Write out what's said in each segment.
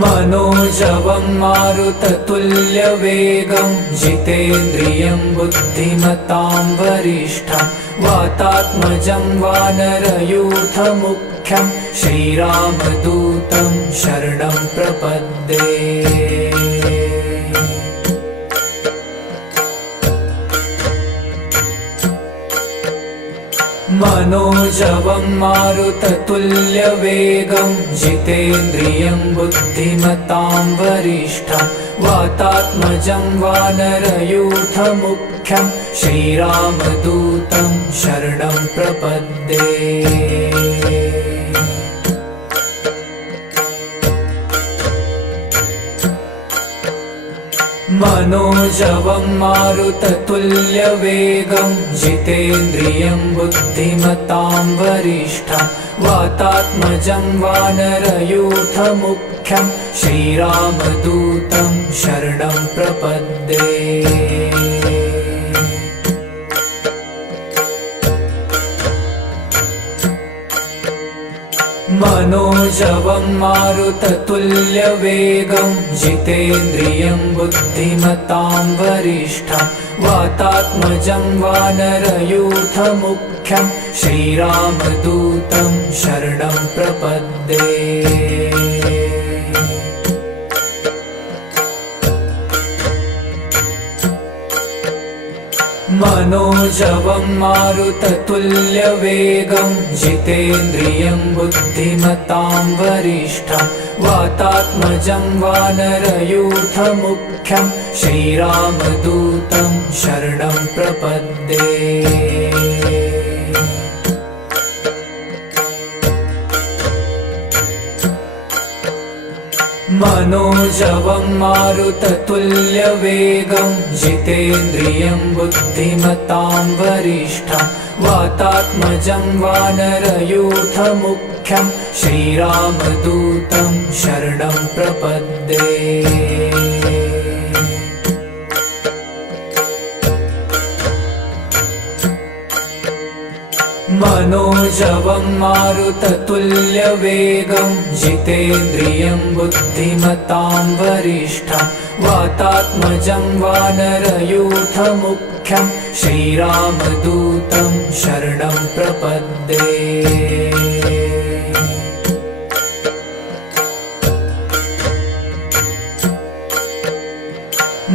मनोजवं मारुततुल्यवेगं जितेन्द्रियं बुद्धिमतां वरिष्ठं वातात्मजं वानरयूथमुख्यं श्रीरामदूतं शरणं प्रपद्ये। मनोजवं मारुततुल्यवेगं जितेन्द्रियं बुद्धिमतां वरिष्ठं वातात्मजं वानरयूथमुख्यं श्रीरामदूतं शरणं प्रपद्ये। मनोजवं मारुततुल्यवेगं जितेन्द्रियं बुद्धिमतां वरिष्ठं वातात्मजं वानरयूथमुख्यं श्रीरामदूतं शरणं प्रपद्ये। मनोजवं मारुततुल्यवेगं जितेन्द्रियं बुद्धिमतां वरिष्ठं वातात्मजं वानरयूथमुख्यं श्रीरामदूतं शरणं प्रपद्ये। मनोजवं मारुततुल्यवेगं जितेन्द्रियं बुद्धिमतां वरिष्ठं वातात्मजं वानरयूथमुख्यं श्रीरामदूतं शरणं प्रपद्ये। मनोजवं मारुततुल्यवेगं जितेन्द्रियं बुद्धिमतां वरिष्ठं वातात्मजं वानरयूथमुख्यं श्रीरामदूतं शरणं प्रपद्ये। मनोजवं मारुततुल्यवेगं जितेन्द्रियं बुद्धिमतां वरिष्ठं वातात्मजं वानरयूथमुख्यं श्रीरामदूतं शरणं प्रपद्ये।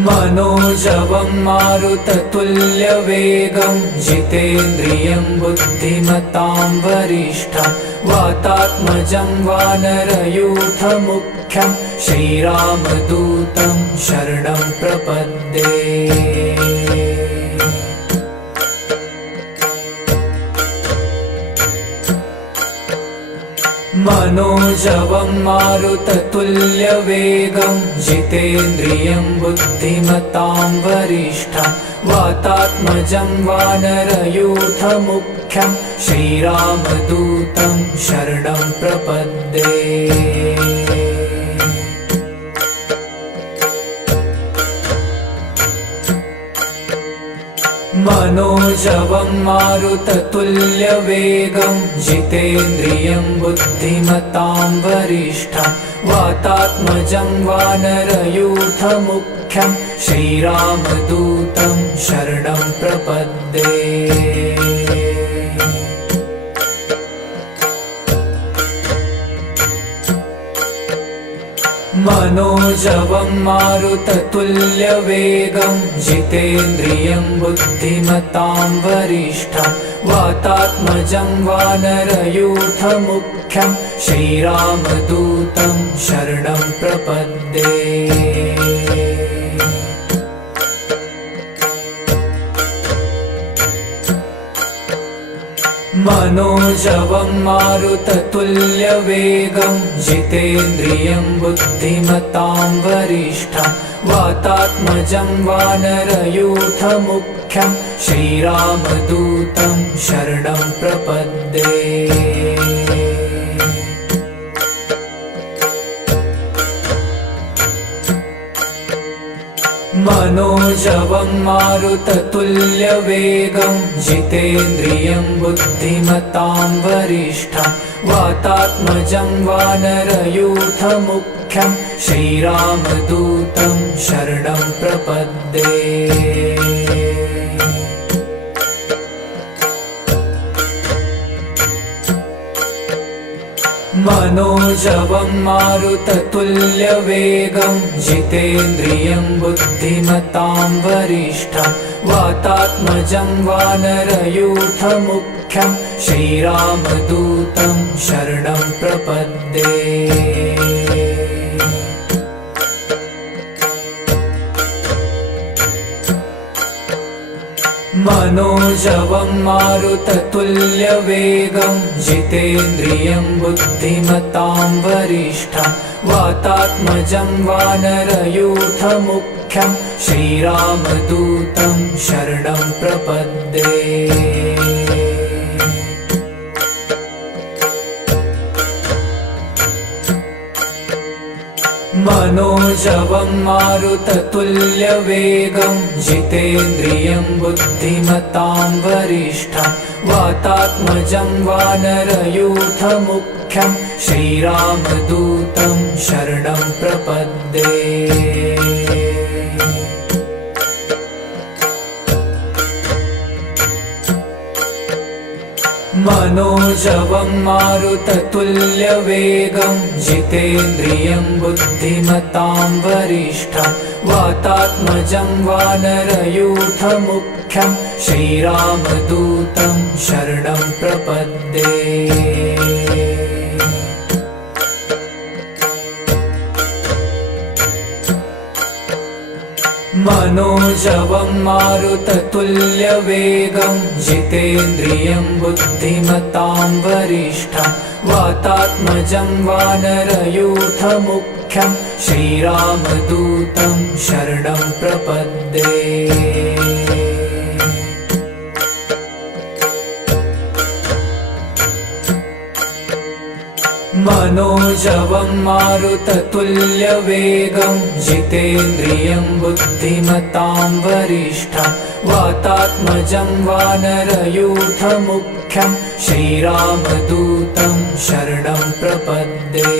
मनोजवं मारुततुल्यवेगं जितेन्द्रियं बुद्धिमतां वरिष्ठं वातात्मजं वानरयूथमुख्यं श्रीरामदूतं शरणं प्रपद्ये। मनोजवं मारुततुल्यवेगं जितेन्द्रियं बुद्धिमतां वरिष्ठं वातात्मजं वानरयूथमुख्यं श्रीरामदूतं शरणं प्रपद्ये। मनोजवं मारुततुल्यवेगं जितेन्द्रियं बुद्धिमतां वरिष्ठं वातात्मजं वानरयूथमुख्यं श्रीरामदूतं शरणं प्रपद्ये। मनोजवं मारुततुल्यवेगं जितेन्द्रियं बुद्धिमतां वरिष्ठं वातात्मजं वानरयूथमुख्यं श्रीरामदूतं शरणं प्रपद्ये। मनोजवं मारुततुल्यवेगं जितेन्द्रियं बुद्धिमतां वरिष्ठं वातात्मजं वानरयूथमुख्यं श्रीरामदूतं शरणं प्रपद्ये। मनोजवं मारुततुल्यवेगं जितेन्द्रियं बुद्धिमतां वरिष्ठं वातात्मजं वानरयूथमुख्यं मुख्यं श्रीरामदूतं शरणं प्रपद्ये। मनोजवं मारुततुल्यवेगं जितेन्द्रियं बुद्धिमतां वरिष्ठं वातात्मजं वानरयूथमुख्यं श्रीरामदूतं शरणं प्रपद्ये। मनोजवं मारुततुल्यवेगं जितेन्द्रियं बुद्धिमतां वरिष्ठं वातात्मजं वानरयूथमुख्यं श्रीरामदूतं शरणं प्रपद्ये। मनोजवं मारुततुल्यवेगं जितेन्द्रियं बुद्धिमतां वरिष्ठं वातात्मजं वानरयूथमुख्यं श्रीरामदूतं शरणं प्रपद्ये। मनोजवं मारुततुल्यवेगं जितेन्द्रियं बुद्धिमतां वरिष्ठं वातात्मजं वानरयूथमुख्यं श्रीरामदूतं शरणं प्रपद्ये। मनोजवं मारुततुल्यवेगं जितेन्द्रियं बुद्धिमतां वरिष्ठं वातात्मजं वानरयूथमुख्यं श्रीरामदूतं शरणं प्रपद्ये। मनोजवं मारुततुल्यवेगं जितेन्द्रियं बुद्धिमतां वरिष्ठं वातात्मजं वानरयूथमुख्यं श्रीरामदूतं शरणं प्रपद्ये।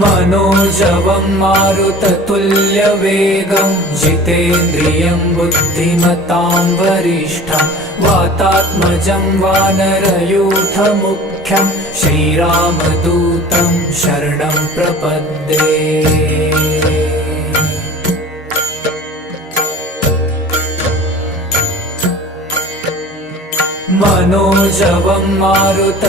मनोजवं मारुततुल्यवेगं जितेन्द्रियं बुद्धिमतां वरिष्ठं वातात्मजं वानरयूथमुख्यं श्रीरामदूतं शरणं प्रपद्ये। मनोजवं मारुततुल्यवेगं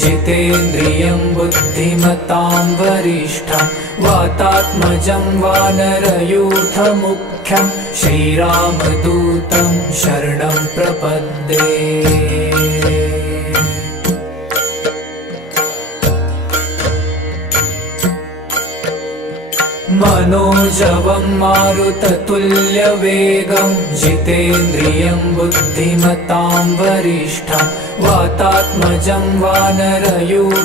जितेन्द्रियं बुद्धिमतां वरिष्ठं वातात्मजं वानरयूथमुख्यं श्रीरामदूतं शरणं प्रपद्ये। मनोजवं मारुततुल्यवेगं जितेन्द्रियं बुद्धिमतां वरिष्ठं वातात्मजं वानरयूथमुख्यं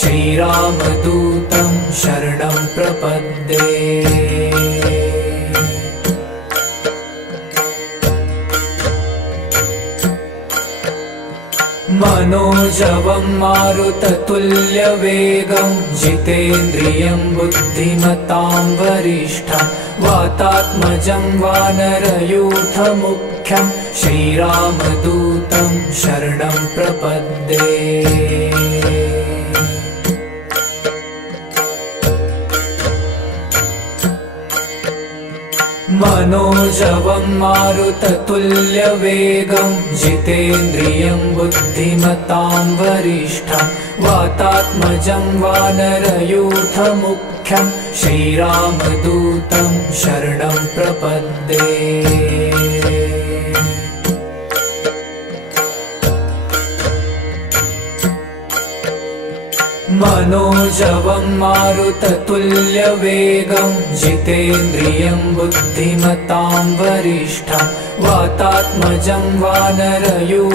श्रीरामदूतं शरणं प्रपद्ये। मनोजवं मारुततुल्यवेगं जितेन्द्रियं बुद्धिमतां वरिष्ठं वातात्मजं वानरयूथमुख्यं श्रीरामदूतं शरणं प्रपद्ये। मनोजवं मारुततुल्यवेगं जितेन्द्रियं बुद्धिमतां वरिष्ठं वातात्मजं वानरयूथमुख्यं श्रीरामदूतं शरणं प्रपद्ये। मनोजवं मारुततुल्यवेगं जितेन्द्रियं बुद्धिमतां वरिष्ठं वातात्मजं वानरयूथमुख्यं